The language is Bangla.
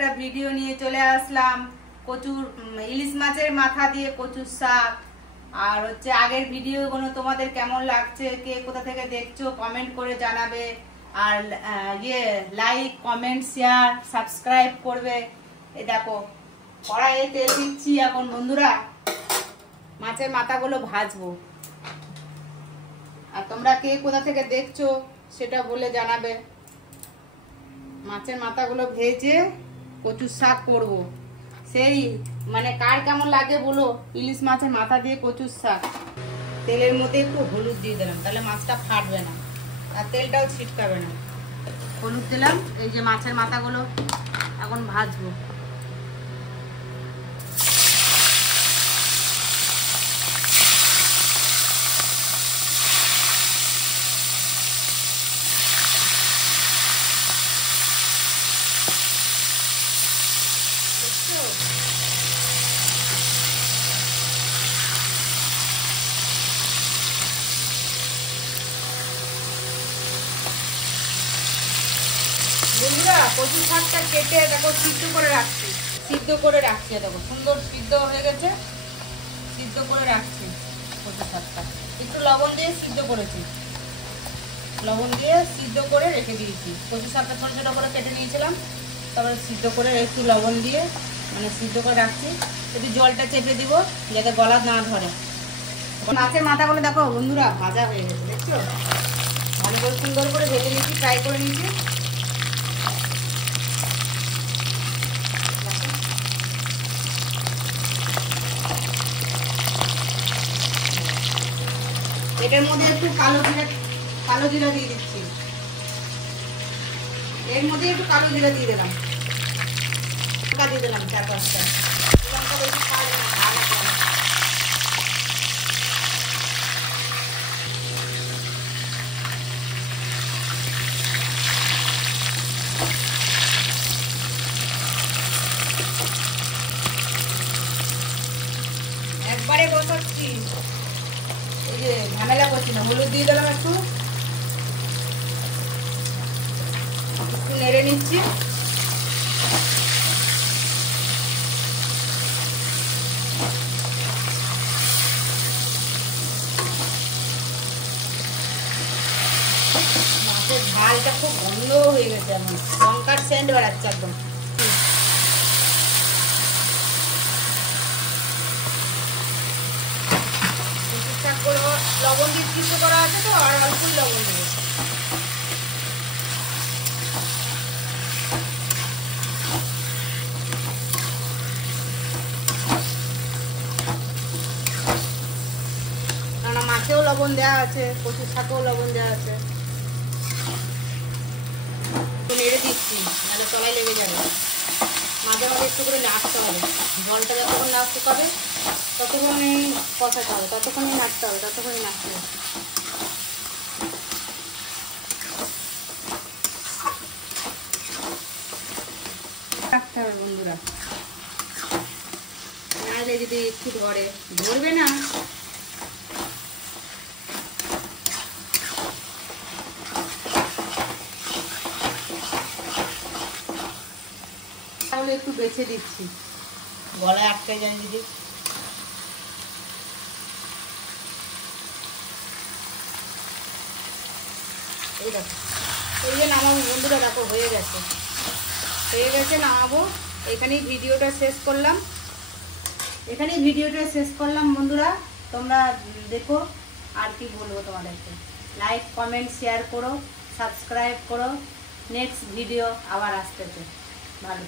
একটা ভিডিও নিয়ে চলে আসলাম। কচুর ইলিশ মাছের মাথা দিয়ে কচুর শাক। আর হচ্ছে আগের ভিডিওগুলো তোমাদের কেমন লাগছে, কে কোথা থেকে দেখছো কমেন্ট করে জানাবে। আর লাইক কমেন্ট শেয়ার সাবস্ক্রাইব করবে। এই দেখো কড়াইয়ে তেল দিচ্ছি এখন বন্ধুরা, মাছের মাথাগুলো ভাজবো। আর তোমরা কে কোথা থেকে দেখছো সেটা বলে জানাবে। মাছের মাথাগুলো ভেজে কচুর শাক করব। সেই মানে কার কেমন লাগে বলো, ইলিশ মাছের মাথা দিয়ে কচুর শাক। তেলের মধ্যে একটু হলুদ দিয়ে দিলাম, তাহলে মাছটা ফাটবে না আর তেলটাও ছিটকাবে না। হলুদ দিলাম। এই যে মাছের মাথাগুলো এখন ভাজবো। বন্ধুরা কচু শাকটা কেটে দেখো সিদ্ধ করে রাখছি দেখো সুন্দর সিদ্ধ হয়ে গেছে। সিদ্ধ করে রাখছি কচু শাকটা, একটু লবণ দিয়ে সিদ্ধ করেছি, লবণ দিয়ে সিদ্ধ করে রেখে দিয়েছি। কচু শাকটা ছোটো ছোটো করে কেটে নিয়েছিলাম, তারপরে সিদ্ধ করে একটু লবণ দিয়ে মানে সিদ্ধ করে রাখছি। একটু জলটা চেপে দিব যাতে গলা না ধরে। মাছের মাথাগুলো দেখো বন্ধুরা ভাজা হয়ে গেছে, দেখছো ভালো করে সুন্দর করে ভেজে নিয়েছি, ফ্রাই করে নিয়েছি। এটার মধ্যে একটু কালো জিরা দিয়ে দিচ্ছি। এর মধ্যে একটু কালো জিরা দিয়ে দিলাম, লঙ্কা দিয়ে দিলাম 4-5টা। লঙ্কা বেশি খাওয়া না, ভালো লাগে। একবারে বসাচ্ছি, এই যে ঝামেলা করছি না। হলুদ দিয়ে দিলাম, একটু নেড়ে নিচ্ছি। মাছের ঝালটা খুব গন্ধ হয়ে গেছে, এখন লঙ্কার সেন্ট বেড়াচ্ছে একদম। লবণ দিয়ে সিদ্ধ করা আছে তো, আর অল্প লবণ দেবো। কারণ মাছেও লবণ দেওয়া আছে, কচুর শাকেও লবণ দেওয়া আছে। নেড়ে দিচ্ছি, নাহলে তলায় লেগে যাবে। মাঝে মাঝে একটু করে নাড়তে হবে, জলটা যতক্ষণ না শুকাবে ততক্ষণই কষাতে হবে, ততক্ষণই নাড়তে হবে, ততক্ষণই নাড়তে হবে। রাখতে হবে বন্ধুরা, নাহলে যদি একটু ধরবে না। তাহলে একটু বেছে দিচ্ছি, গলায় আটকে যায় যদি। এই দেখো, এই যে নামাবো বন্ধুরা, দেখো হয়ে গেছে নামাবো। এখানেই ভিডিওটা শেষ করলাম বন্ধুরা। তোমরা দেখো, আর কি বলবো তোমাদেরকে। লাইক কমেন্ট শেয়ার করো, সাবস্ক্রাইব করো। নেক্সট ভিডিও আবার আসতেছে ভালো।